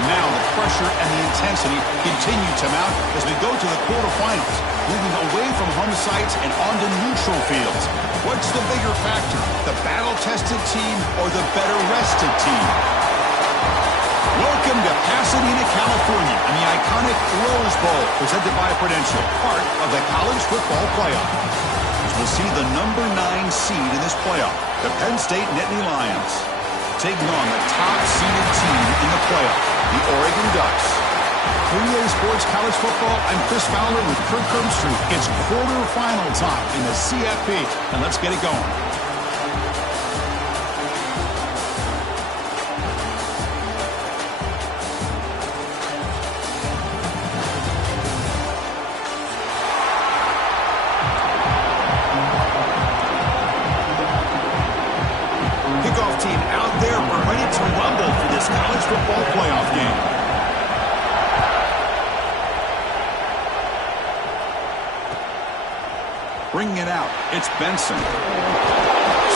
And now the pressure and the intensity continue to mount as we go to the quarterfinals, moving away from home sites and onto neutral fields. What's the bigger factor, the battle-tested team or the better-rested team? Welcome to Pasadena, California, and the iconic Rose Bowl, presented by Prudential, part of the college football playoff. As we'll see the number 9 seed in this playoff, the Penn State Nittany Lions, taking on the top-seeded team in the playoff, the Oregon Ducks. For EA Sports College Football, I'm Chris Fowler with Kirk Herbstreit. It's quarterfinal time in the CFP, and let's get it going. Football playoff game. Bringing it out, it's Benson.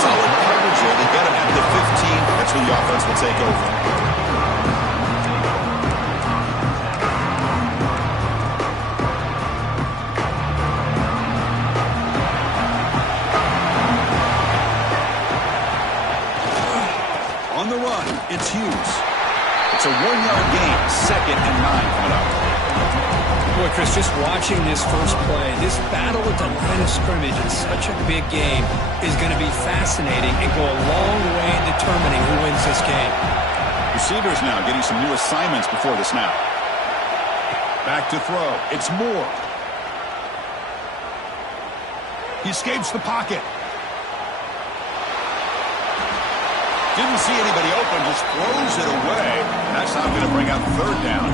Solid coverage here. They get him at the 15. That's when the offense will take over. On the run, it's Hughes. It's a 1-yard gain, 2nd and 9 coming up. Boy, Chris, just watching this first play, this battle at the line of scrimmage in such a big game is going to be fascinating and go a long way in determining who wins this game. Receivers now getting some new assignments before the snap. Back to throw. It's Moore. He escapes the pocket. Didn't see anybody open, just throws it away. And that's not going to bring up 3rd down.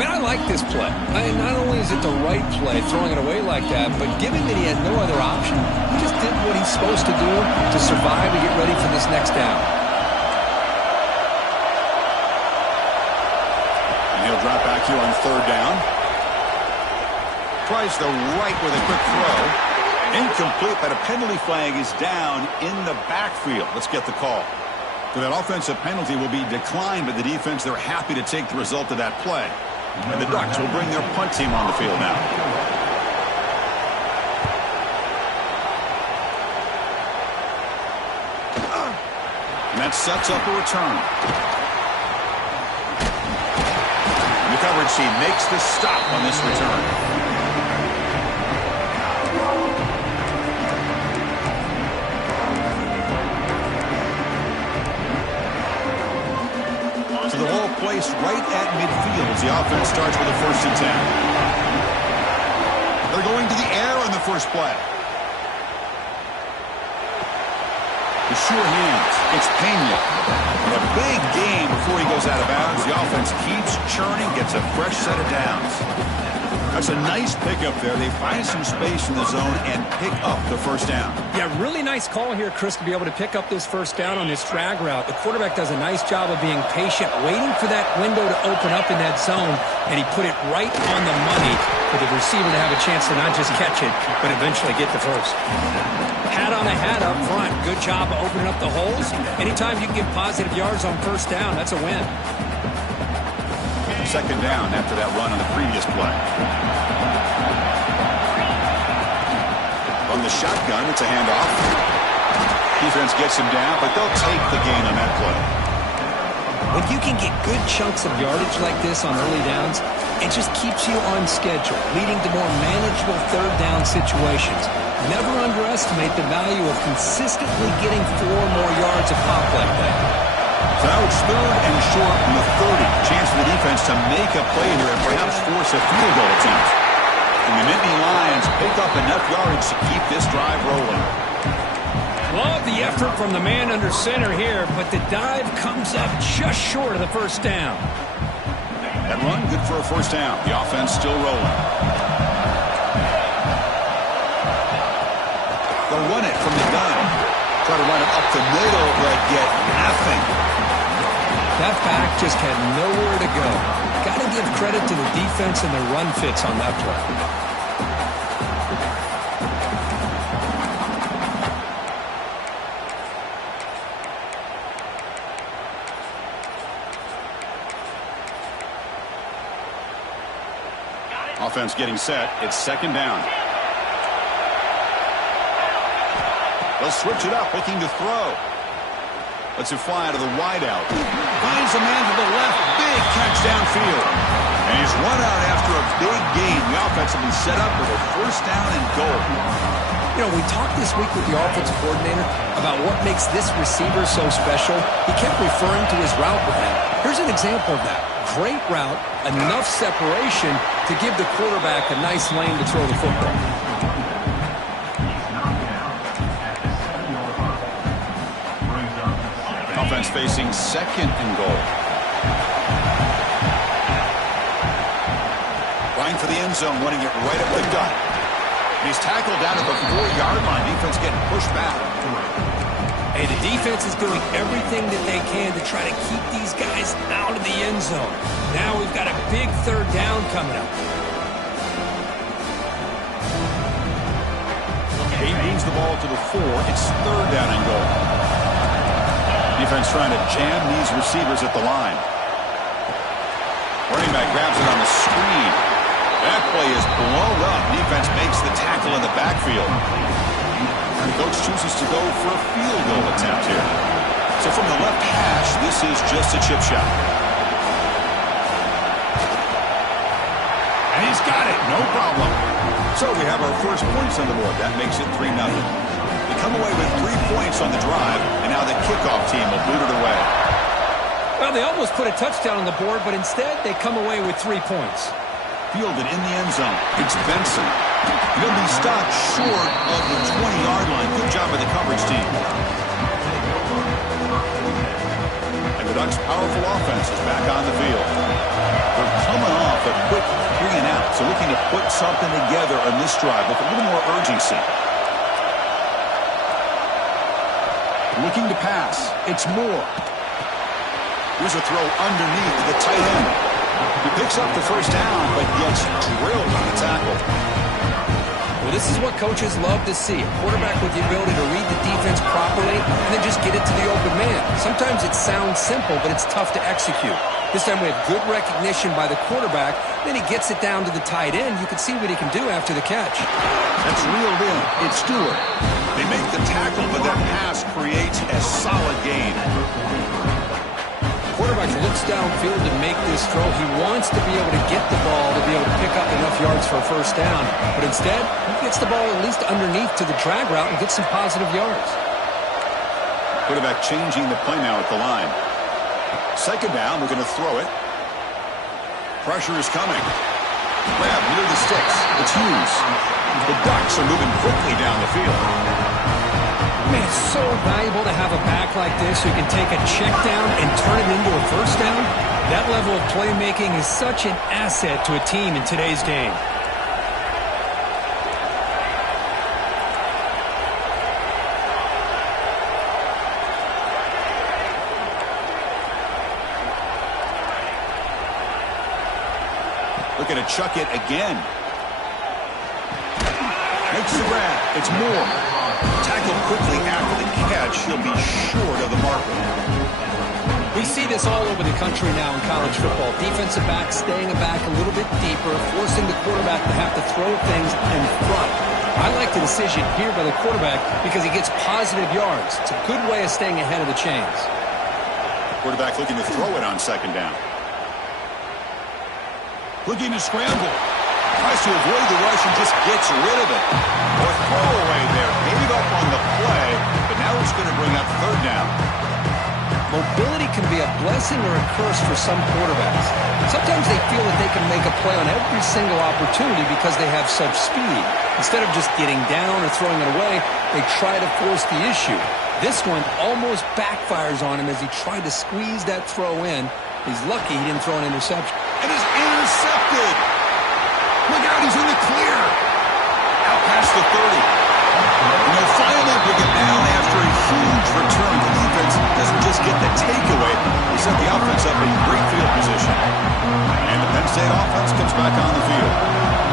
Man, I like this play. Not only is it the right play, throwing it away like that, but given that he had no other option, he just did what he's supposed to do to survive and get ready for this next down. And he'll drop back here on 3rd down. Tries the right with a quick throw. Incomplete, but a penalty flag is down in the backfield. Let's get the call. So that offensive penalty will be declined by the defense. They're happy to take the result of that play. And the Ducks will bring their punt team on the field now. And that sets up a return. The coverage team makes the stop on this return. The ball placed right at midfield as the offense starts with a 1st and 10. They're going to the air on the first play. The sure hands. It's Pena. And a big game before he goes out of bounds. The offense keeps churning, gets a fresh set of downs. That's a nice pickup there. They find some space in the zone and pick up the 1st down. Yeah, really nice call here, Chris, to be able to pick up this 1st down on this drag route. The quarterback does a nice job of being patient, waiting for that window to open up in that zone, and he put it right on the money for the receiver to have a chance to not just catch it, but eventually get the 1st. Hat on a hat up front. Good job of opening up the holes. Anytime you can get positive yards on 1st down, that's a win. 2nd down after that run on the previous play. On the shotgun, it's a handoff. Defense gets him down, but they'll take the gain on that play. When you can get good chunks of yardage like this on early downs, it just keeps you on schedule, leading to more manageable 3rd down situations. Never underestimate the value of consistently getting 4 more yards of pop like that. So now it's 3rd and short from the 30. Chance for the defense to make a play here and perhaps force a field goal attempt. And the Nittany Lions pick up enough yardage to keep this drive rolling. Love the effort from the man under center here, but the dive comes up just short of the 1st down. That run, good for a 1st down. The offense still rolling. They'll run it from the gun. Try to run it up the middle, but get nothing. That back just had nowhere to go. Got to give credit to the defense and the run fits on that play. Offense getting set. It's second down. They'll switch it up, looking to throw. Lets it fly out of the wideout. Finds a man to the left. Big catch downfield. And he's run out after a big gain. The offense will be set up with a first down and goal. You know, we talked this week with the offensive coordinator about what makes this receiver so special. He kept referring to his route run. Here's an example of that. Great route, enough separation to give the quarterback a nice lane to throw the football. Offense facing second and goal. Going for the end zone, running it right up the gut. He's tackled down at the 4-yard line. Defense getting pushed back. Hey, the defense is doing everything that they can to try to keep these guys out of the end zone. Now we've got a big third down coming up. He moves the ball to the 4. It's third down and goal. Defense trying to jam these receivers at the line. Running back grabs it on the screen. That play is blown up. Defense makes the tackle in the backfield. And the coach chooses to go for a field goal attempt here. So from the left hash, this is just a chip shot. And he's got it, no problem. So we have our first points on the board. That makes it 3-0. They come away with 3 points on the drive, and now the kickoff team will boot it away. Well, they almost put a touchdown on the board, but instead they come away with 3 points. Fielded in the end zone. It's Benson. He'll be stopped short of the 20-yard line. Good job by the coverage team. And the Ducks' powerful offense is back on the field. They're coming off a quick 3-and-out, so looking to put something together on this drive with a little more urgency. Looking to pass. It's Moore. Here's a throw underneath the tight end. He picks up the first down, but gets drilled on the tackle. Well, this is what coaches love to see. A quarterback with the ability to read the defense properly and then just get it to the open man. Sometimes it sounds simple, but it's tough to execute. This time we have good recognition by the quarterback. Then he gets it down to the tight end. You can see what he can do after the catch. That's reeled in. It's Stewart. They make the tackle, but that pass creates a solid gain. Quarterback looks downfield to make this throw. He wants to be able to get the ball to be able to pick up enough yards for a first down. But instead, he gets the ball at least underneath to the drag route and gets some positive yards. Quarterback changing the play now at the line. Second down, we're going to throw it. Pressure is coming. Grab near the sticks. It's Hughes. The Ducks are moving quickly down the field. Man, it's so valuable to have a back like this who can take a check down and turn it into a first down. That level of playmaking is such an asset to a team in today's game. Looking to chuck it again. Makes the grab. It's Moore. Tackled quickly after the catch. He'll be short of the marker. We see this all over the country now in college football. Defensive backs staying back a little bit deeper, forcing the quarterback to have to throw things in front. I like the decision here by the quarterback because he gets positive yards. It's a good way of staying ahead of the chains. Quarterback looking to throw it on second down. Looking to scramble. Tries to avoid the rush and just gets rid of it. Or throwaway there. Gave up on the play, but now it's going to bring up third down. Mobility can be a blessing or a curse for some quarterbacks. Sometimes they feel that they can make a play on every single opportunity because they have such speed. Instead of just getting down or throwing it away, they try to force the issue. This one almost backfires on him as he tried to squeeze that throw in. He's lucky he didn't throw an interception. It is intercepted. Look out, he's in the clear. Out past the 30. And they'll finally bring it down after a huge return. The defense doesn't just get the takeaway. They set the offense up in great field position. And the Penn State offense comes back on the field.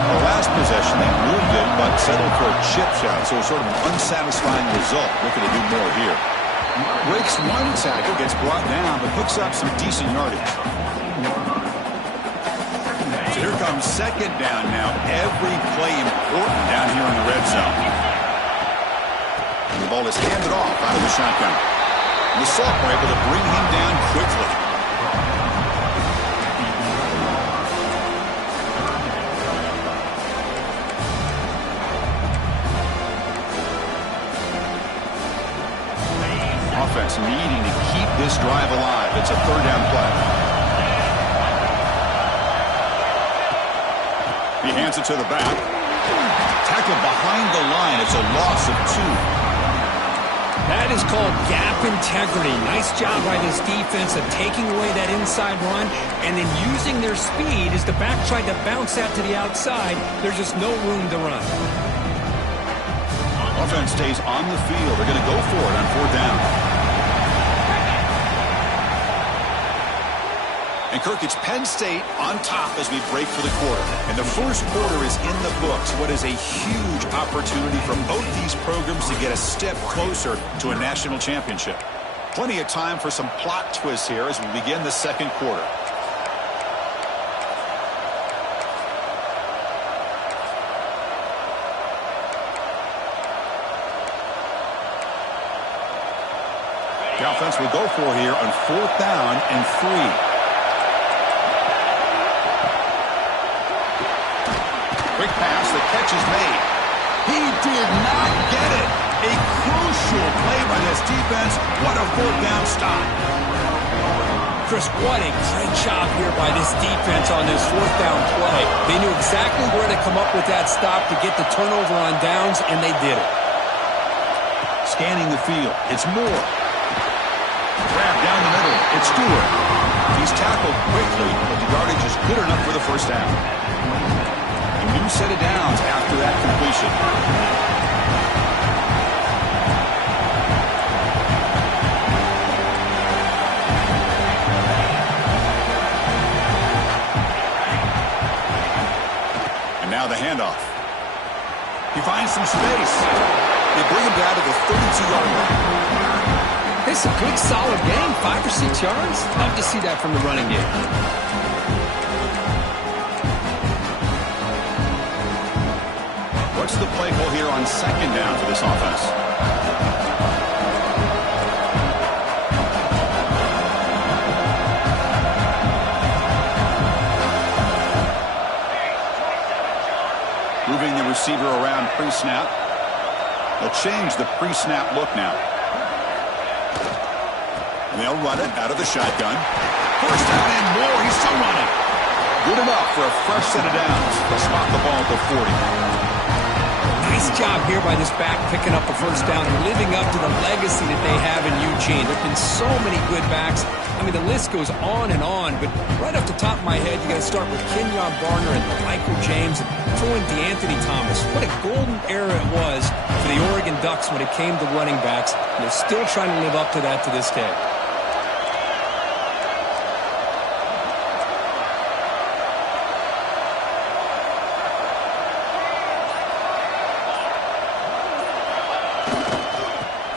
The last possession, they moved it, but settled for a chip shot. So sort of an unsatisfying result. Looking to do more here. Breaks one tackle, gets brought down, but picks up some decent yardage. Here comes second down now. Every play important down here in the red zone. And the ball is handed off out of the shotgun. And the Salt were able to bring him down quickly. Offense needing to keep this drive alive. It's a third down play. He hands it to the back. Tackled behind the line. It's a loss of 2. That is called gap integrity. Nice job by this defense of taking away that inside run and then using their speed as the back tried to bounce out to the outside. There's just no room to run. Offense stays on the field. They're going to go for it on fourth down. And Kirk, it's Penn State on top as we break for the quarter. And the first quarter is in the books. What is a huge opportunity for both these programs to get a step closer to a national championship. Plenty of time for some plot twists here as we begin the second quarter. The offense will go for here on fourth down and 3. Quick pass, the catch is made. He did not get it. A crucial play by this defense. What a fourth down stop. Chris, what a great job here by this defense on this fourth down play. They knew exactly where to come up with that stop to get the turnover on downs, and they did it. Scanning the field. It's Moore. Grab down the middle. It's Stewart. He's tackled quickly, but the yardage is good enough for the first down. New set of downs after that completion. And now the handoff. He finds some space. They bring him down to the 32-yard line. It's a good, solid game. 5 or 6 yards. Love to see that from the running game. What's the play call here on second down for this offense? Moving the receiver around pre-snap. They'll change the pre-snap look now. And they'll run it out of the shotgun. First down and more. He's still running. Good enough for a fresh set of downs. They'll spot the ball at the 40. Nice job here by this back picking up a first down and living up to the legacy that they have in Eugene. There have been so many good backs. I mean, the list goes on and on, but right off the top of my head, you got to start with Kenyon Barner and Michael James and throw in DeAnthony Thomas. What a golden era it was for the Oregon Ducks when it came to running backs, and they're still trying to live up to that to this day.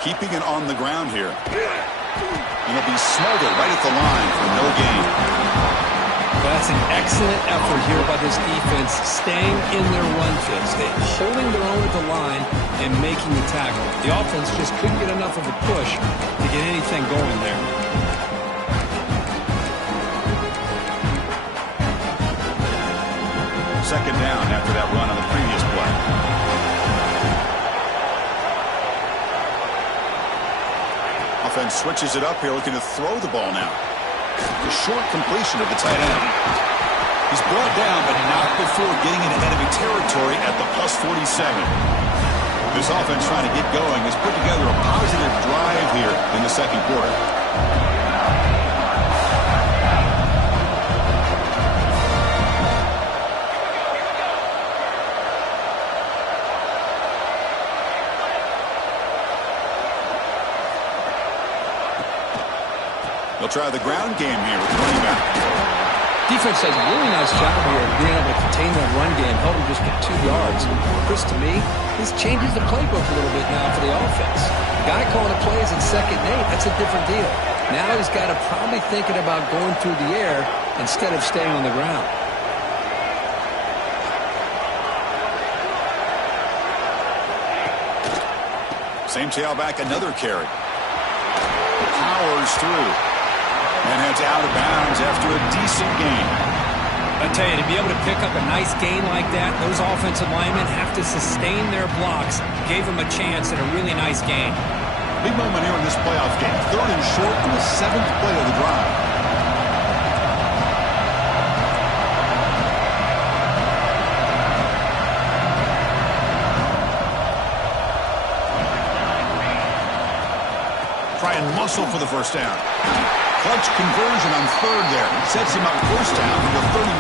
Keeping it on the ground here. And it'll be smothered right at the line for no gain. That's an excellent effort here by this defense, staying in their run fits. They're holding their own at the line and making the tackle. The offense just couldn't get enough of a push to get anything going there. Second down after that run on the previous play. Offense switches it up here, looking to throw the ball now. The short completion of the tight end. He's brought down, but not before getting into enemy territory at the plus 47. This offense trying to get going has put together a positive drive here in the second quarter. They'll try the ground game here with the running back. Defense does a really nice job here of being able to contain that run game, help them just get 2 yards. Chris, to me, this changes the playbook a little bit now for the offense. The guy calling the plays at 2nd and 8, that's a different deal. Now he's got to probably thinking about going through the air instead of staying on the ground. Same tailback, another carry. Powers through. And heads out of bounds after a decent gain. I tell you, to be able to pick up a nice gain like that, those offensive linemen have to sustain their blocks. Gave them a chance at a really nice gain. Big moment here in this playoff game. 3rd and short on the 7th play of the drive. Try and muscle for the first down. Clutch conversion on 3rd there. Sets him up first down for the 31.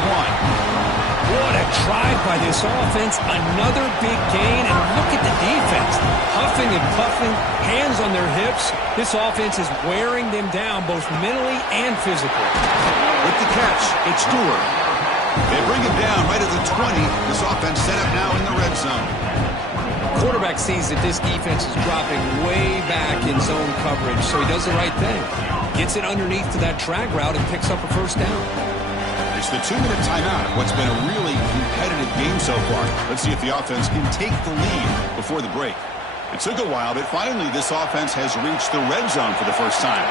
What a drive by this offense. Another big gain, and look at the defense. Huffing and puffing, hands on their hips. This offense is wearing them down both mentally and physically. With the catch, it's Stewart. They bring him down right at the 20. This offense set up now in the red zone. Quarterback sees that this defense is dropping way back in zone coverage, so he does the right thing. Gets it underneath to that drag route and picks up a first down. It's the 2-minute timeout of what's been a really competitive game so far. Let's see if the offense can take the lead before the break. It took a while, but finally this offense has reached the red zone for the first time.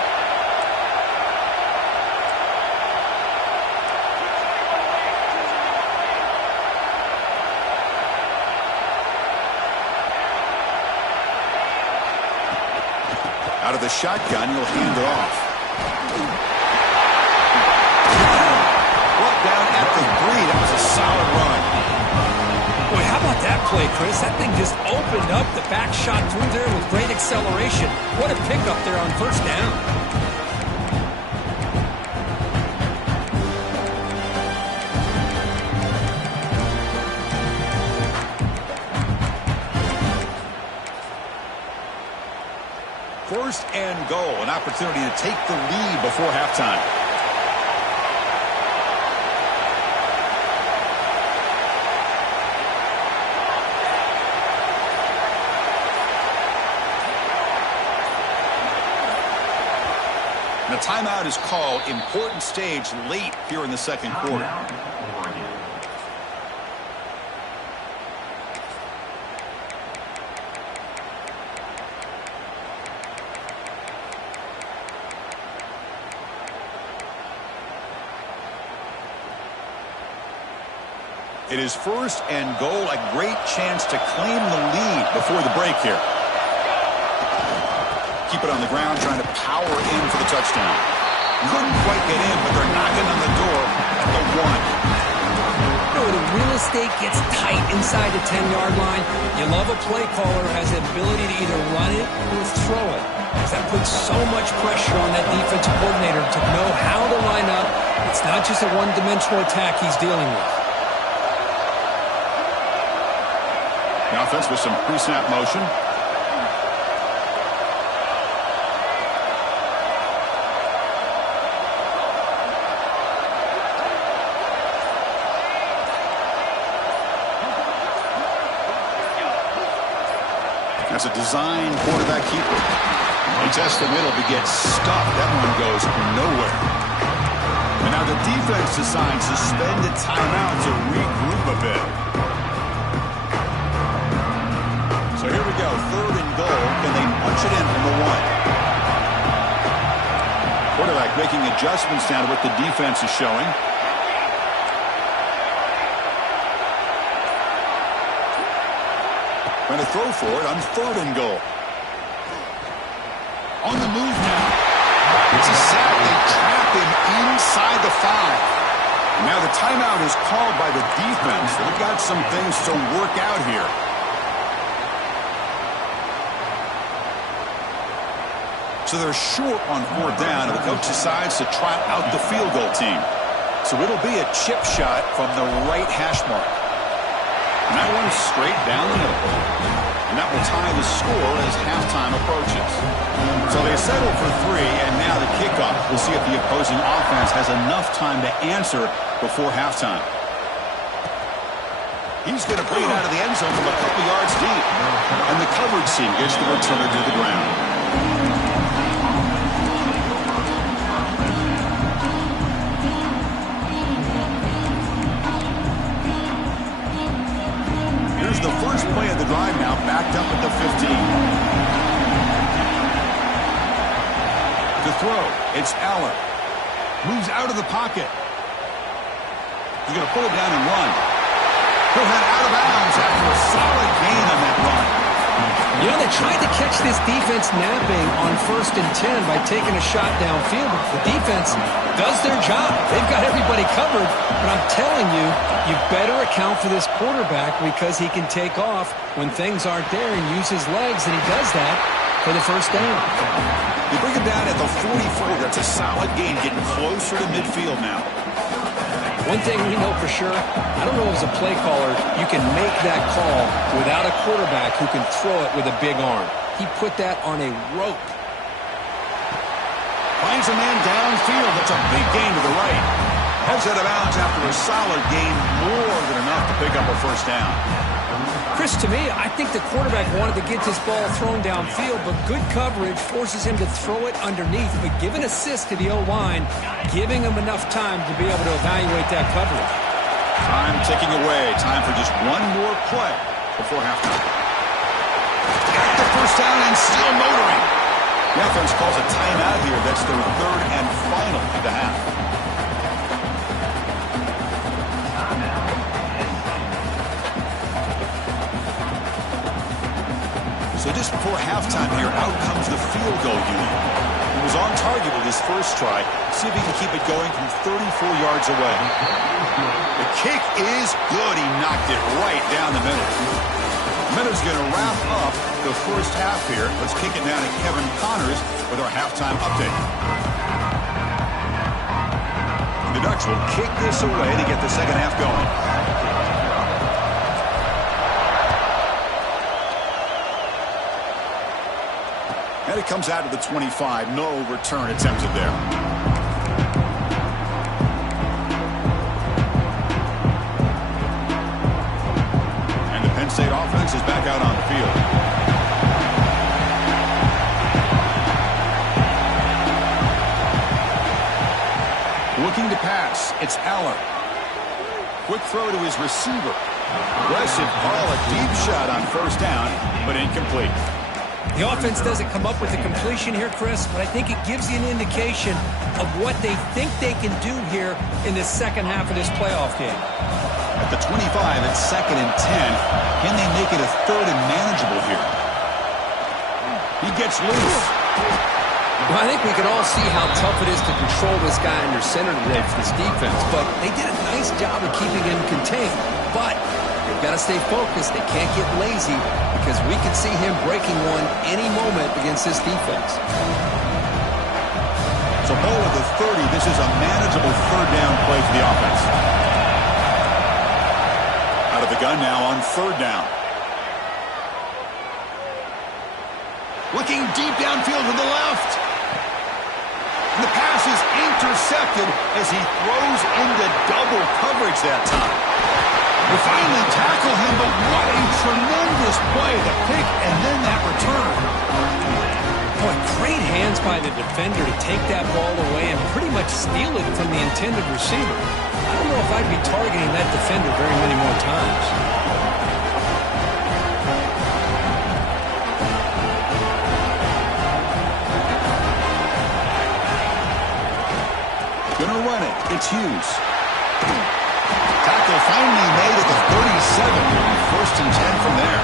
Out of the shotgun, he'll hand it off. Brought down at the 3. That was a solid run. Boy, how about that play, Chris? That thing just opened up. The back shot through there with great acceleration. What a pickup there on first down. First and goal, an opportunity to take the lead before halftime. The timeout is called. Important stage late here in the second quarter. It is first and goal, a great chance to claim the lead before the break here. Keep it on the ground, trying to power in for the touchdown. Couldn't quite get in, but they're knocking on the door at the 1. You know, the real estate gets tight inside the 10-yard line. You love a play caller who has the ability to either run it or throw it. Because that puts so much pressure on that defensive coordinator to know how to line up. It's not just a one-dimensional attack he's dealing with. The offense with some pre-snap motion. That's a design quarterback keeper. He tests the middle but gets stuffed. That one goes nowhere. And now the defense decides to spend a timeout to regroup a bit. So here we go, 3rd and goal. Can they punch it in from the 1? Quarterback making adjustments down to what the defense is showing. Going to throw for it on 3rd and goal. On the move now. It's a sack. They trap him inside the 5. And now the timeout is called by the defense. They've got some things to work out here. So they're short on 4th down, and the coach decides to trot out the field goal team. So it'll be a chip shot from the right hash mark. And that one's straight down the middle. And that will tie the score as halftime approaches. So they settle for 3, and now the kickoff. We'll see if the opposing offense has enough time to answer before halftime. He's going to bring it out of the end zone from a couple yards deep. And the coverage team gets the returner to the ground. The first play of the drive now backed up at the 15. throw. It's Allen. Moves out of the pocket. He's going to pull it down and run. He'll head out of bounds after a solid gain on that run. You know, they tried to catch this defense napping on 1st and 10 by taking a shot downfield. The defense does their job. They've got everybody covered. But I'm telling you, you better account for this quarterback because he can take off when things aren't there and use his legs, and he does that for the first down. You bring him down at the 44. That's a solid gain, getting closer to midfield now. One thing we know for sure, I don't know as a play caller, you can make that call without a quarterback who can throw it with a big arm. He put that on a rope. Finds a man downfield. That's a big gain to the right. Heads out of bounds after a solid gain, more than enough to pick up a first down. Chris, to me, I think the quarterback wanted to get this ball thrown downfield, but good coverage forces him to throw it underneath. But give an assist to the O-line, giving him enough time to be able to evaluate that coverage. Time ticking away. Time for just one more play before halftime. Got the first down and still motoring. The offense calls a timeout here. That's their 3rd and final of the half. So just before halftime here, out comes the field goal unit. He was on target with his first try. See if he can keep it going from 34 yards away. The kick is good. He knocked it right down the middle. Miller's going to wrap up the first half here. Let's kick it down to Kevin Connors with our halftime update. The Ducks will kick this away to get the second half going. And it comes out to the 25. No return attempted there. And the Penn State offense is back out on the field. Looking to pass. It's Aller. Quick throw to his receiver. Aggressive ball, a deep shot on first down, but incomplete. The offense doesn't come up with the completion here, Chris, but I think it gives you an indication of what they think they can do here in the second half of this playoff game. At the 25, it's 2nd and 10. Can they make it a 3rd and manageable here? He gets loose. Well, I think we can all see how tough it is to control this guy under center today for this defense, but they did a nice job of keeping him contained. But they've got to stay focused. They can't get lazy because we can see him breaking one any moment against this defense. So ball at the 30. This is a manageable 3rd down play for the offense. Out of the gun now on 3rd down. Looking deep downfield to the left. And the pass is intercepted as he throws into double coverage that time. They finally tackle him, but what a tremendous play. The pick and then that return. Boy, great hands by the defender to take that ball away and pretty much steal it from the intended receiver. I don't know if I'd be targeting that defender very many more times. Gonna run it. It's Hughes. Tackle finally made at the 37. 1st and 10 from there.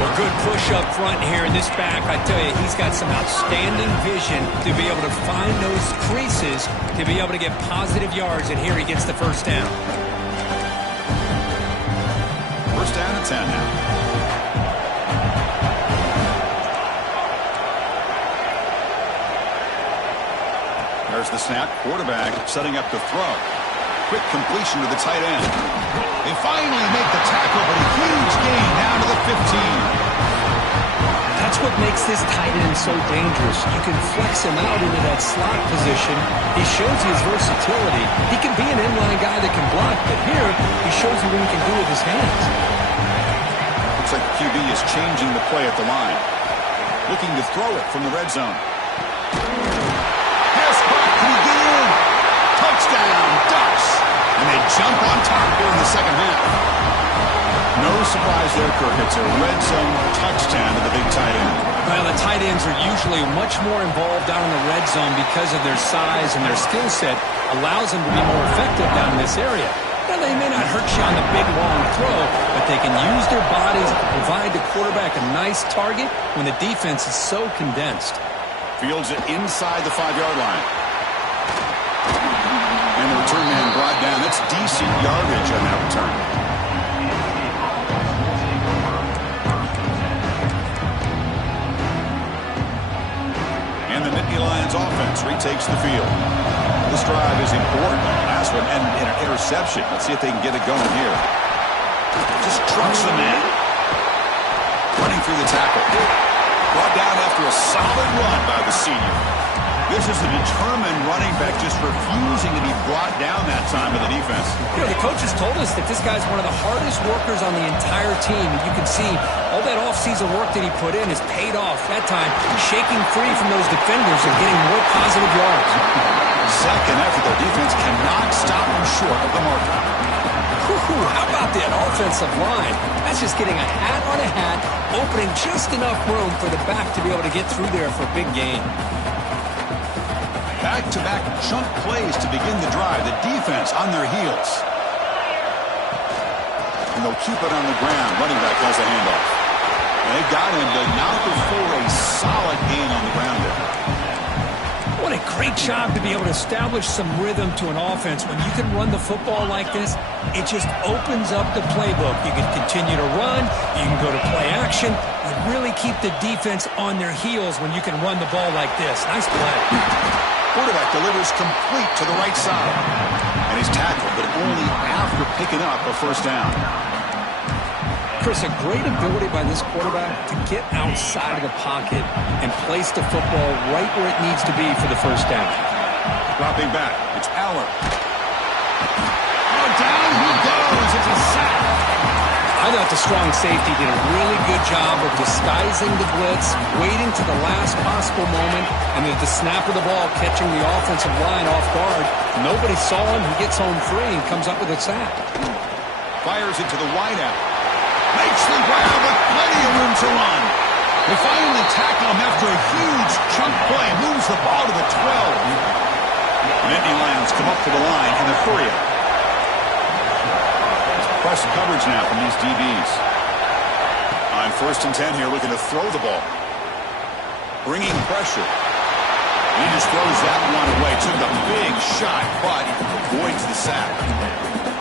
Well, good push up front here in this back. I tell you, he's got some outstanding vision to be able to find those creases, to be able to get positive yards, and here he gets the first down. First down and 10 now. There's the snap. Quarterback setting up the throw. Quick completion to the tight end. They finally make the tackle, but a huge gain down to the 15. That's what makes this tight end so dangerous. You can flex him out into that slot position. He shows you his versatility. He can be an inline guy that can block, but here he shows you what he can do with his hands. Looks like the QB is changing the play at the line. Looking to throw it from the red zone. Pass caught. Can he get in? Touchdown, Ducks. And they jump on top here in the second half. No surprise there, Kirk. It's a red zone touchdown to the big tight end. Well, the tight ends are usually much more involved down in the red zone because of their size, and their skill set allows them to be more effective down in this area. Now, they may not hurt you on the big, long throw, but they can use their bodies to provide the quarterback a nice target when the defense is so condensed. Fields it inside the 5-yard line. And the return man brought down. That's decent yardage on that return. And the Nittany Lions offense retakes the field. This drive is important. Last one and an interception. Let's see if they can get it going here. Just trucks the man. Running through the tackle. Brought down after a solid run by the senior. This is a determined running back just refusing to be brought down that time by the defense. You know, the coaches told us that this guy's one of the hardest workers on the entire team. And you can see all that offseason work that he put in has paid off. That time, shaking free from those defenders and getting more positive yards. Second effort, their defense cannot stop him short of the marker. How about that offensive line? That's just getting a hat on a hat, opening just enough room for the back to be able to get through there for a big gain. Back-to-back chunk plays to begin the drive. The defense on their heels. And they'll keep it on the ground. Running back has a handoff. And they got him, but not before a solid gain on the ground there. What a great job to be able to establish some rhythm to an offense. When you can run the football like this, it just opens up the playbook. You can continue to run. You can go to play action. You really keep the defense on their heels when you can run the ball like this. Nice play. Quarterback delivers complete to the right side. And he's tackled, but only after picking up a first down. Chris, a great ability by this quarterback to get outside of the pocket and place the football right where it needs to be for the first down. Dropping back, it's Aller. Oh, down he goes. It's a sack. I thought the strong safety did a really good job of disguising the blitz, waiting to the last possible moment, and at the snap of the ball, catching the offensive line off guard. Nobody saw him. He gets home free and comes up with a sack. Fires it to the wideout. Makes the grab with plenty of room to run. They finally tackle him after a huge chunk play. Moves the ball to the 12. Nittany Lions come up to the line in the 3. Press coverage now from these DBs. On 1st and 10 here, looking to throw the ball. Bringing pressure. He just throws that one away. Took a big shot, but avoids the sack.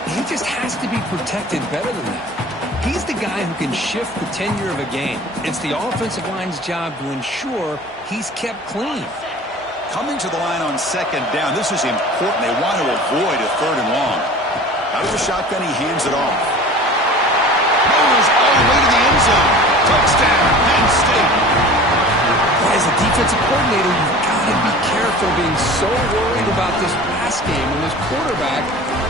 He just has to be protected better than that. He's the guy who can shift the tenure of a game. It's the offensive line's job to ensure he's kept clean. Coming to the line on 2nd down, this is important. They want to avoid a 3rd and long. Out of the shotgun, he hands it off. Goes all the way to the end zone. Touchdown, Penn State. As a defensive coordinator, you've got to be careful being so worried about this pass game and this quarterback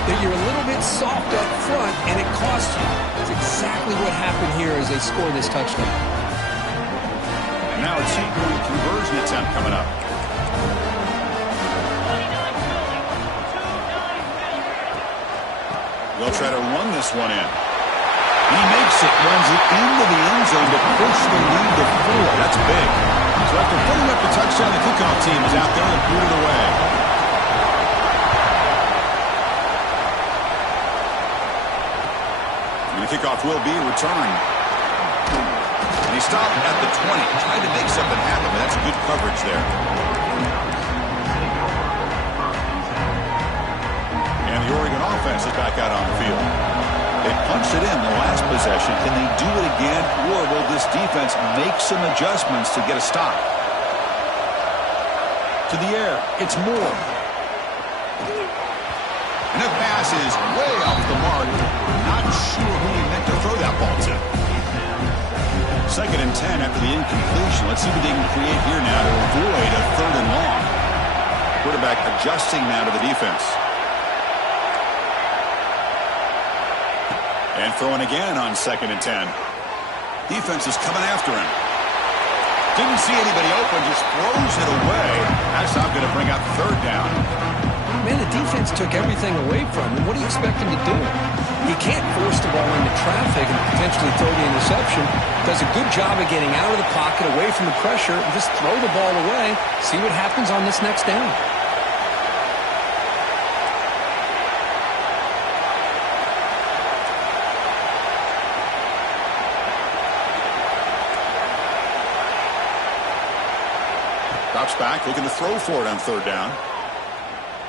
that you're a little bit soft up front, and it costs you. That's exactly what happened here as they score this touchdown. And now it's a conversion attempt coming up. They'll try to run this one in. He makes it, runs it into the end zone to push the lead to 4. That's big. So after putting up the touchdown, the kickoff team is out there and put it away. And the kickoff will be returned. And he stopped at the 20, trying to make something happen, but that's good coverage there. And the Oregon offense is back out on the field. They punched it in the last possession. Can they do it again, or will this defense make some adjustments to get a stop? To the air, it's Moore. And that pass is way off the mark. Not sure who he meant to throw that ball to. 2nd and 10 after the incompletion. Let's see what they can create here now to avoid a 3rd and long. Quarterback adjusting now to the defense. And throwing again on 2nd and 10. Defense is coming after him. Didn't see anybody open, just throws it away. That's not going to bring out 3rd down. Man, the defense took everything away from him. What do you expect him to do? He can't force the ball into traffic and potentially throw the interception. Does a good job of getting out of the pocket, away from the pressure, and just throw the ball away. See what happens on this next down. Drops back, looking to throw for it on third down.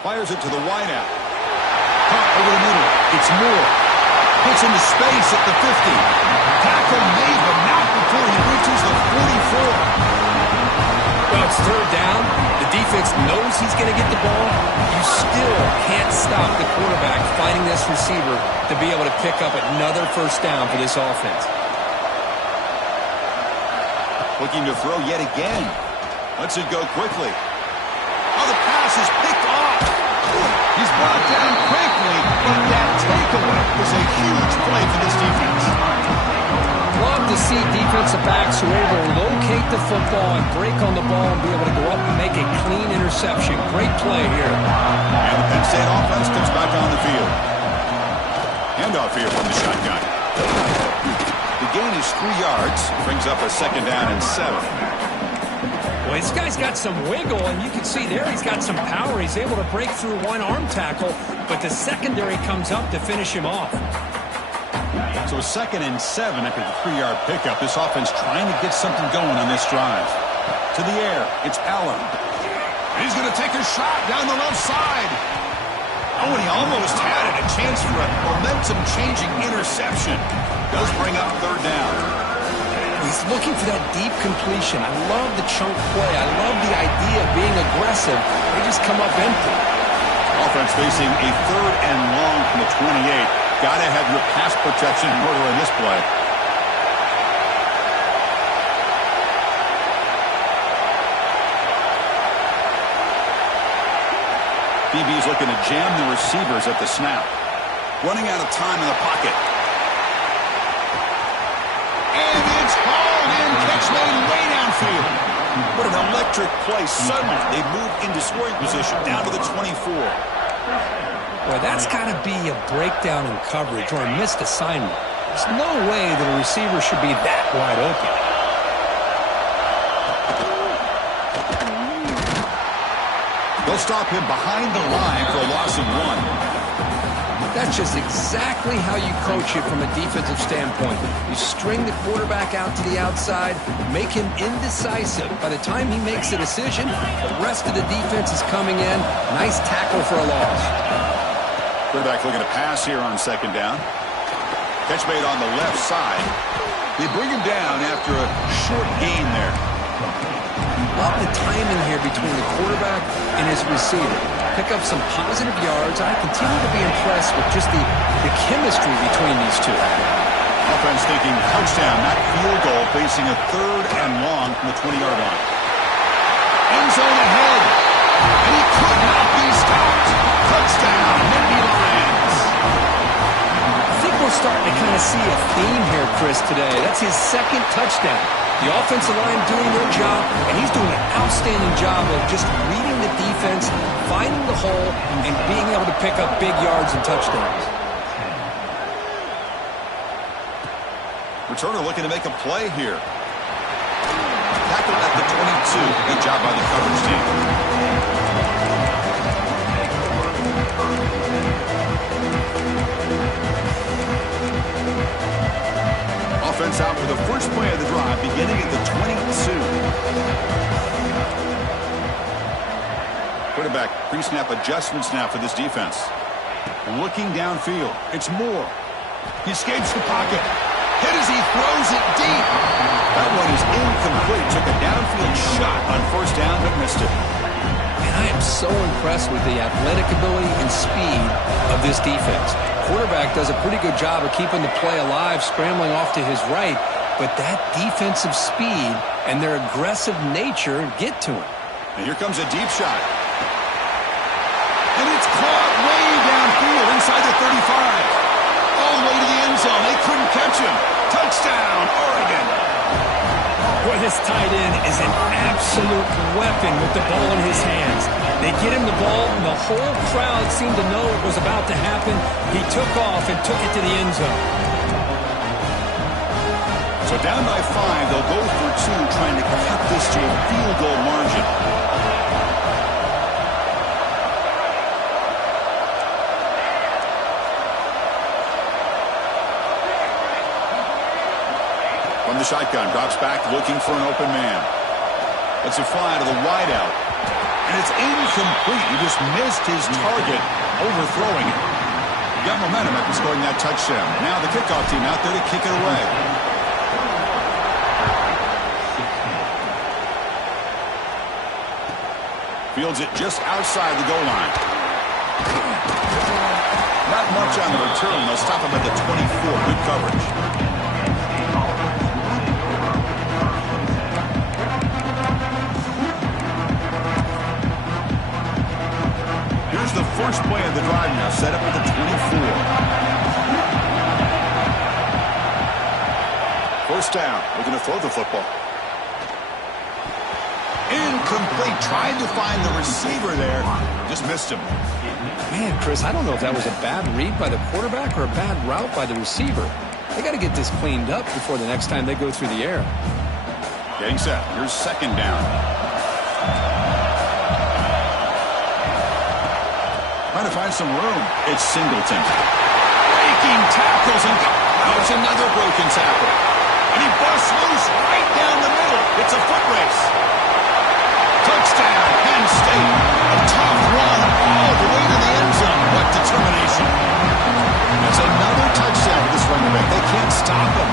Fires it to the wideout. Caught over the middle. It's Moore. Puts into space at the 50. Tackle made, but not before he reaches the 44. Well, it's third down. The defense knows he's going to get the ball. You still can't stop the quarterback finding this receiver to be able to pick up another first down for this offense. Looking to throw yet again. Lets it go quickly. Oh, the pass is picked off. He's brought down quickly, but that takeaway was a huge play for this defense. Love to see defensive backs who are able to locate the football and break on the ball and be able to go up and make a clean interception. Great play here. And the Penn State offense comes back on the field. Handoff here from the shotgun. The gain is 3 yards. Brings up a second down and 7. Well, this guy's got some wiggle, and you can see there he's got some power. He's able to break through one arm tackle, but the secondary comes up to finish him off. So second and 7 after the 3-yard pickup. This offense trying to get something going on this drive. To the air, it's Allen. And he's going to take a shot down the left side. Oh, and he almost had it. A chance for a momentum-changing interception. Does bring up third down. He's looking for that deep completion. I love the chunk play. I love the idea of being aggressive. They just come up empty. Offense facing a third and long from the 28. Got to have your pass protection in order in this play. DB's looking to jam the receivers at the snap. Running out of time in the pocket. And it's hauled in. Catch made way downfield. What an electric play. Suddenly, they move into scoring position down to the 24. Boy, that's got to be a breakdown in coverage or a missed assignment. There's no way that a receiver should be that wide open. They'll stop him behind the line for a loss of 1. That's just exactly how you coach it from a defensive standpoint. You string the quarterback out to the outside, make him indecisive. By the time he makes a decision, the rest of the defense is coming in. Nice tackle for a loss. Quarterback looking to pass here on second down. Catch made on the left side. They bring him down after a short gain there. Love the timing here between the quarterback and his receiver. Pick up some positive yards. I continue to be impressed with just the chemistry between these two. Offense thinking touchdown, not field goal, facing a third and long from the 20-yard line. End zone ahead, and he could not be stopped. Touchdown, Nittany Lions. I think we're starting to kind of see a theme here, Chris, today. That's his second touchdown. The offensive line doing their job, and he's doing an outstanding job of just reading the defense, finding the hole, and being able to pick up big yards and touchdowns. Returner looking to make a play here. Tackle at the 22. Good job by the coverage team. Offense out for the first play of the drive, beginning at the 22. Quarterback pre-snap adjustments now for this defense. Looking downfield, it's Moore. He escapes the pocket. Hit as he throws it deep. That one is incomplete. Took a downfield shot on first down, but missed it. And I am so impressed with the athletic ability and speed of this defense. Quarterback does a pretty good job of keeping the play alive, scrambling off to his right, but that defensive speed and their aggressive nature get to him. And here comes a deep shot. And it's caught way downfield inside the 35. All the way to the end zone. They couldn't catch him. Touchdown, Oregon. Boy, this tight end is an absolute weapon with the ball in his hands. They get him the ball, and the whole crowd seemed to know it was about to happen. He took off and took it to the end zone. So down by 5, they'll go for 2, trying to cut this to a field goal margin. From the shotgun, drops back looking for an open man. Let's it fly to the wideout. And it's incomplete. He just missed his target, overthrowing it. He got momentum after scoring that touchdown. Now the kickoff team out there to kick it away. Fields it just outside the goal line. Not much on the return. They'll stop him at the 24. Good coverage. Here's the first play of the drive now, set up at the 24. First down. Looking to throw the football. Incomplete. Tried to find the receiver there. Just missed him. Man, Chris, I don't know if that was a bad read by the quarterback or a bad route by the receiver. They got to get this cleaned up before the next time they go through the air. Getting set. Here's second down. Trying to find some room. It's Singleton. Breaking tackles and it's another broken tackle. And he busts loose right down the middle. It's a foot race. Touchdown, Penn State. A tough run all the way to the end zone. What determination. That's another touchdown for this running back. They can't stop him.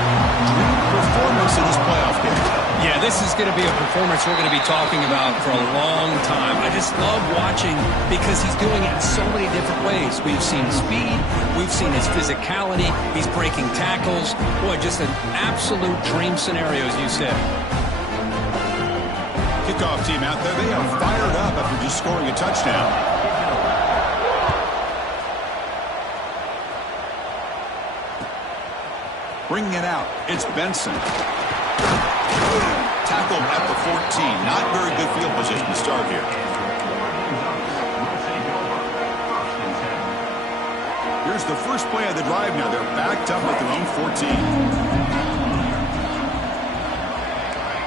Dream performance in this playoff game. Yeah, this is going to be a performance we're going to be talking about for a long time. I just love watching because he's doing it in so many different ways. We've seen speed. We've seen his physicality. He's breaking tackles. Boy, just an absolute dream scenario, as you said. Kickoff team out there. They are fired up after just scoring a touchdown. Bringing it out. It's Benson. Tackled at the 14. Not very good field position to start here. Here's the first play of the drive now. They're backed up at their own 14.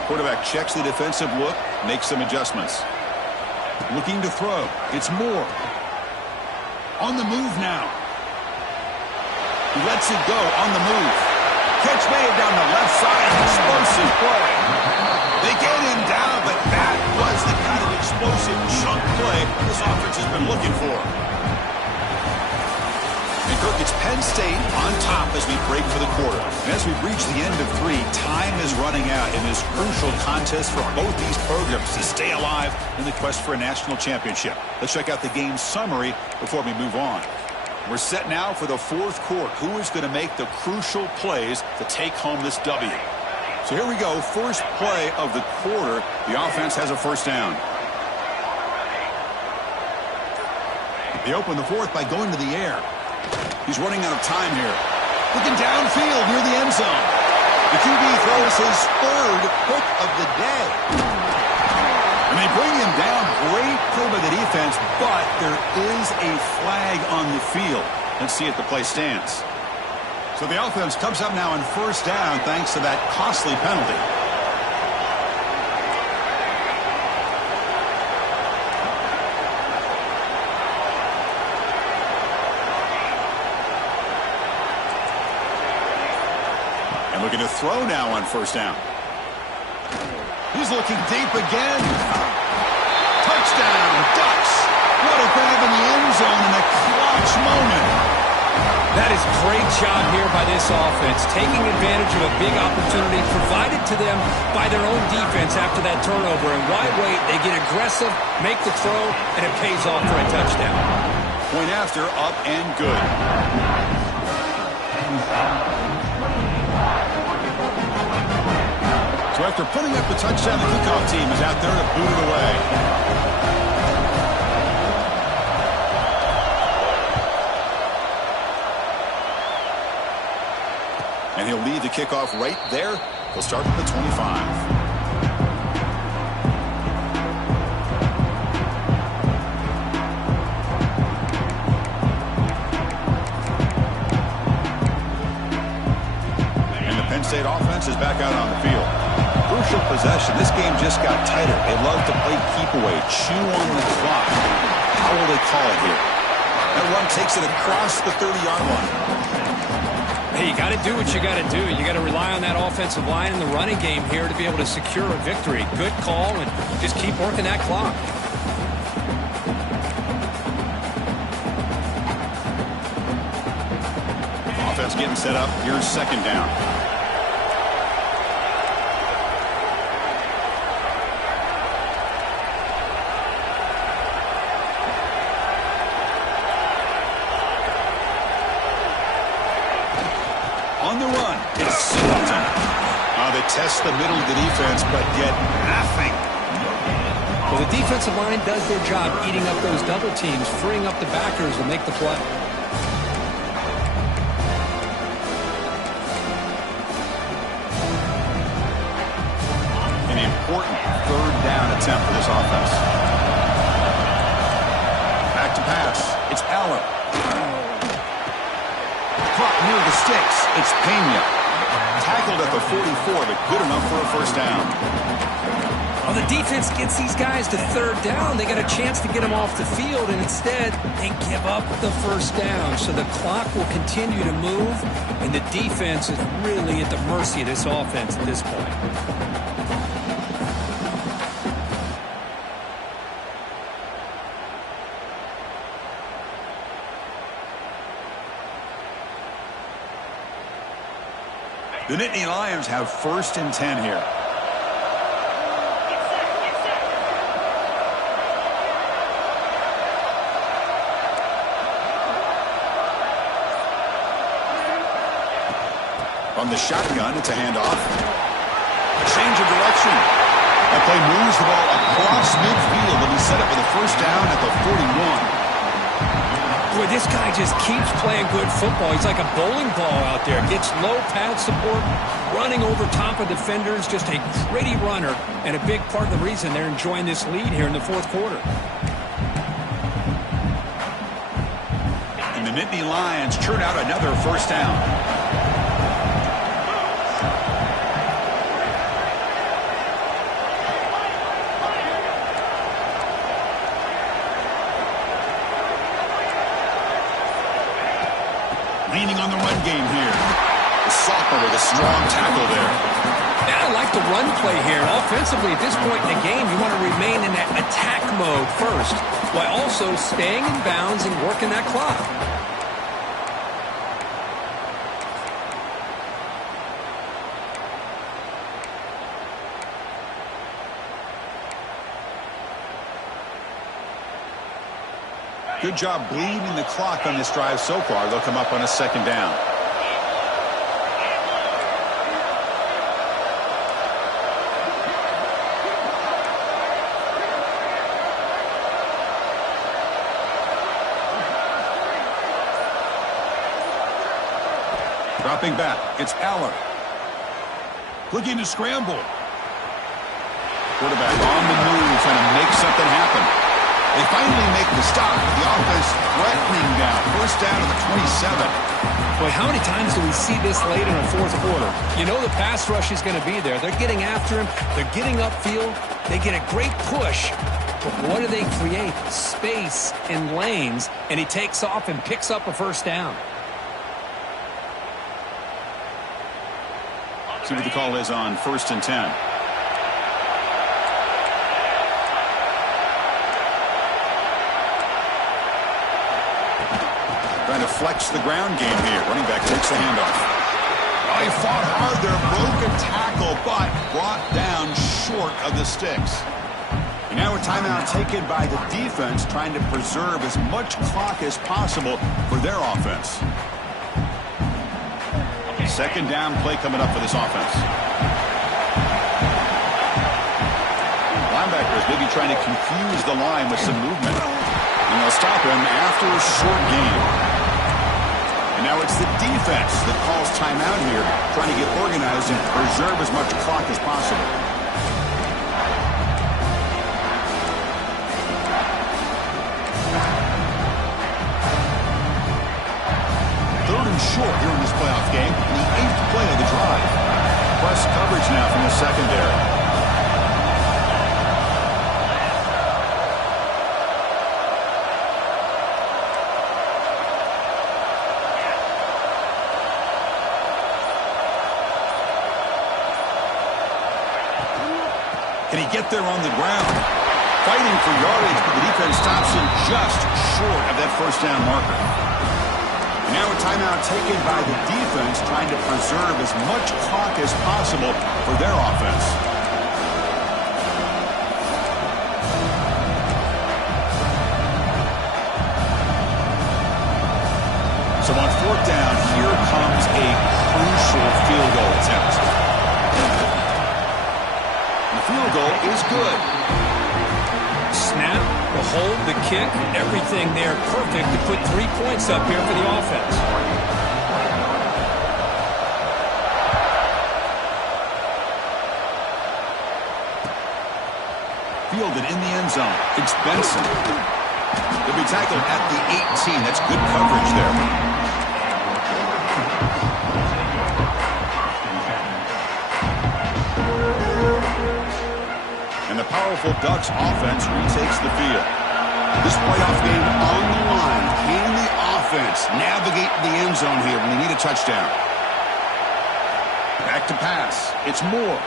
Quarterback checks the defensive look, makes some adjustments. Looking to throw. It's Moore. On the move now. He lets it go on the move. Catch made down the left side. Explosive play. They get him down, but that was the kind of explosive chunk play this offense has been looking for. And Kirk, it's Penn State on top as we break for the quarter. And as we reach the end of 3, time is running out in this crucial contest for both these programs to stay alive in the quest for a national championship. Let's check out the game summary before we move on. We're set now for the 4th quarter. Who is going to make the crucial plays to take home this W? So here we go. First play of the quarter. The offense has a first down. They open the 4th by going to the air. He's running out of time here. Looking downfield near the end zone. The QB throws his 3rd hook of the day. And they bring him down. Great play by the defense, but there is a flag on the field. Let's see if the play stands. So the offense comes up now on first down thanks to that costly penalty. Looking to throw now on first down. He's looking deep again. Touchdown, Ducks. What a grab in the end zone in a clutch moment. That is great job here by this offense, taking advantage of a big opportunity provided to them by their own defense after that turnover. And why wait? They get aggressive, make the throw, and it pays off for a touchdown. Point after, up and good. So after putting up the touchdown, the kickoff team is out there to boot it away. And he'll lead the kickoff right there. He'll start at the 25. State offense is back out on the field. Crucial possession. This game just got tighter. They love to play keep away, chew on the clock. How will they call it here? That run takes it across the 30-yard line. Hey, you got to do what you got to do. You got to rely on that offensive line in the running game here to be able to secure a victory. Good call, and just keep working that clock. Offense getting set up. Here's second down. On the run, it's Singleton. They test the middle of the defense, but get nothing. Well, the defensive line does their job eating up those double teams, freeing up the backers to make the play. An important third down attempt for this offense. Back to pass. It's Allen. Caught near the sticks. It's Pena. Tackled at the 44, but good enough for a first down. Well, the defense gets these guys to third down. They got a chance to get them off the field, and instead they give up the first down. So the clock will continue to move, and the defense is really at the mercy of this offense at this point. The Nittany Lions have first and 10 here. From the shotgun, it's a handoff. A change of direction. That play moves the ball across midfield. They'll be set up with a first down at the 41. Boy, this guy just keeps playing good football. He's like a bowling ball out there. Gets low pad support, running over top of defenders. Just a gritty runner, and a big part of the reason they're enjoying this lead here in the fourth quarter. And the Nittany Lions churn out another first down. Leaning on the run game here. The Sopper with a strong tackle there. Yeah, I like the run play here. Offensively, at this point in the game, you want to remain in that attack mode first, while also staying in bounds and working that clock. Good job bleeding the clock on this drive so far. They'll come up on a second down. Dropping back, it's Allen. Looking to scramble. Quarterback on the move, trying to make something happen. They finally make the stop. The offense threatening down. First down at the 27. Boy, how many times do we see this late in a fourth quarter? You know the pass rush is going to be there. They're getting after him. They're getting upfield. They get a great push. But what do they create? Space and lanes. And he takes off and picks up a first down. See what the call is on first and 10. Trying to flex the ground game here. Running back takes the handoff. Oh, he fought hard there. Broke a tackle, but brought down short of the sticks. And now a timeout taken by the defense, trying to preserve as much clock as possible for their offense. Second down play coming up for this offense. Linebackers maybe trying to confuse the line with some movement. And they'll stop him after a short gain. And now it's the defense that calls timeout here, trying to get organized and preserve as much clock as possible. Third and short here in this playoff game, the 8th play of the drive. press coverage now from the secondary. Can he get there on the ground? Fighting for yardage, but the defense stops him just short of that first down marker. And now a timeout taken by the defense, trying to preserve as much clock as possible for their offense. So on fourth down, here comes a crucial field goal attempt. Field goal is good. Snap, the hold, the kick, everything there perfect to put 3 points up here for the offense. Fielded in the end zone. It's Benson. He'll be tackled at the 18. That's good coverage there. And the powerful Ducks offense retakes the field. This playoff game on the line. Can the offense navigate the end zone here when they need a touchdown? Back to pass. It's Moore.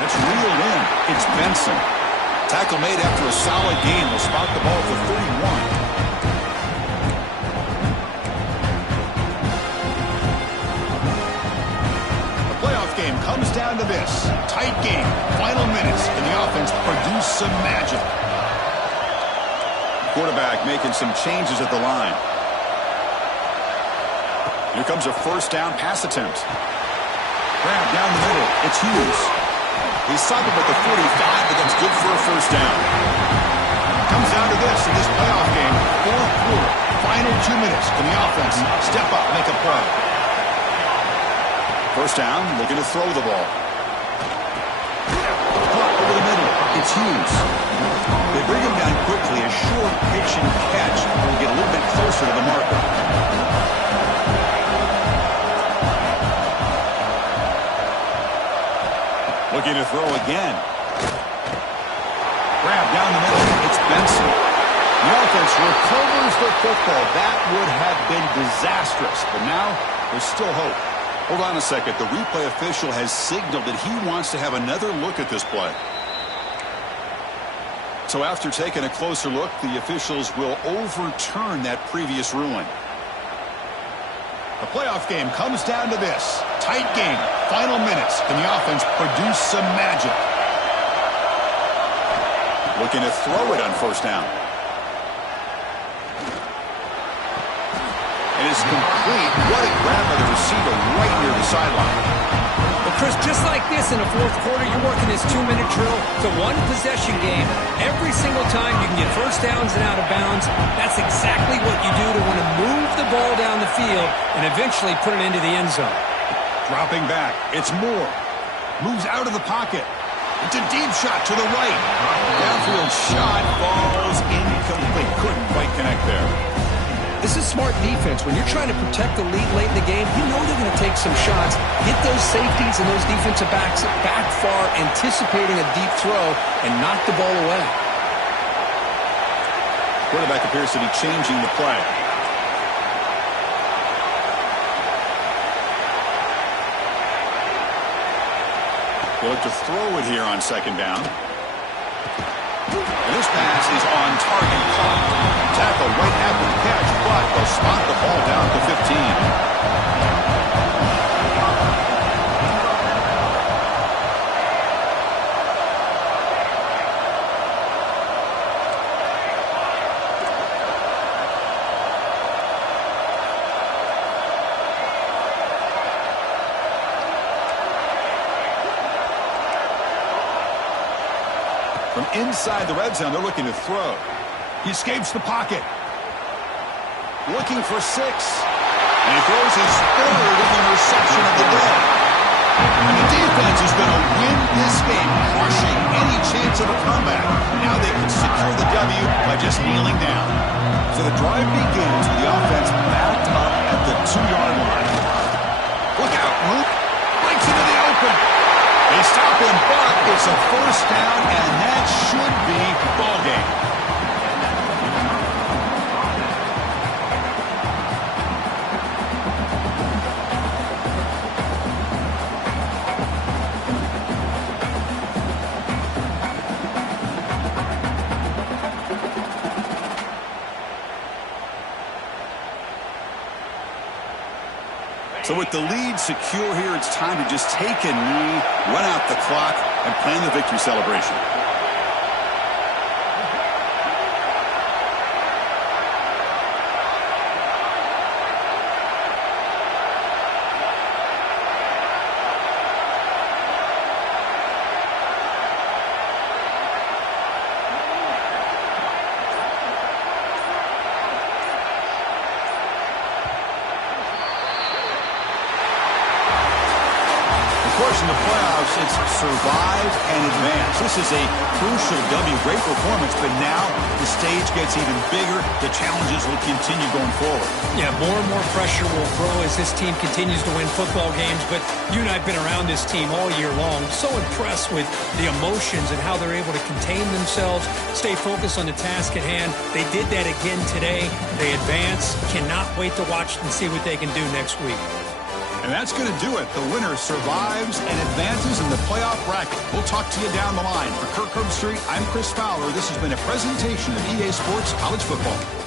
That's reeled in. It's Benson. Tackle made after a solid gain. They'll spot the ball for 31. Game comes down to this. Tight game. Final minutes. Can the offense produce some magic? Quarterback making some changes at the line. Here comes a first down pass attempt. Grab down the middle. It's Hughes. He's stopped him at the 45, but that's good for a first down. Comes down to this in this playoff game. Fourth quarter. Final 2 minutes. Can the offense step up, make a play? First down, looking to throw the ball. Caught over the middle. It's Hughes. They bring him down quickly. A short pitch and catch will get a little bit closer to the marker. Looking to throw again. Grab down the middle. It's Benson. The offense recovers the football. That would have been disastrous. But now, there's still hope. Hold on a second. The replay official has signaled that he wants to have another look at this play. So after taking a closer look, the officials will overturn that previous ruling. The playoff game comes down to this. Tight game. Final minutes. Can the offense produce some magic? Looking to throw it on first down. It is complete. What a grab by the receiver right near the sideline. Well, Chris, just like this in the fourth quarter, you're working this 2-minute drill. It's a one-possession game. Every single time you can get first downs and out of bounds, that's exactly what you do to want to move the ball down the field and eventually put it into the end zone. Dropping back. It's Moore. Moves out of the pocket. It's a deep shot to the right. Downfield shot falls incomplete. Couldn't quite connect there. This is smart defense. When you're trying to protect the lead late in the game, you know they're going to take some shots, get those safeties and those defensive backs back far, anticipating a deep throw, and knock the ball away. Quarterback appears to be changing the play. They look to throw it here on second down. And this pass is on target. Caught. Tackle right after the catch, but they'll spot the ball down to 15. From inside the red zone, they're looking to throw. He escapes the pocket. Looking for 6. And he throws his third interception of the day. And the defense is going to win this game, crushing any chance of a comeback. Now they can secure the W by just kneeling down. So the drive begins with the offense backed up at the 2-yard line. Look out, move open, but it's a first down, and that should be ball game. So with the lead secure here, it's time to just take a knee, run out the clock, and plan the victory celebration. Of course, in the playoffs, it's survive and advance. This is a crucial W. Great performance, but now the stage gets even bigger. The challenges will continue going forward. Yeah, more and more pressure will grow as this team continues to win football games, but you and I have been around this team all year long. So impressed with the emotions and how they're able to contain themselves, stay focused on the task at hand. They did that again today. They advance. Cannot wait to watch and see what they can do next week. And that's going to do it. The winner survives and advances in the playoff bracket. We'll talk to you down the line. For Kirk Herbstreit, I'm Chris Fowler. This has been a presentation of EA Sports College Football.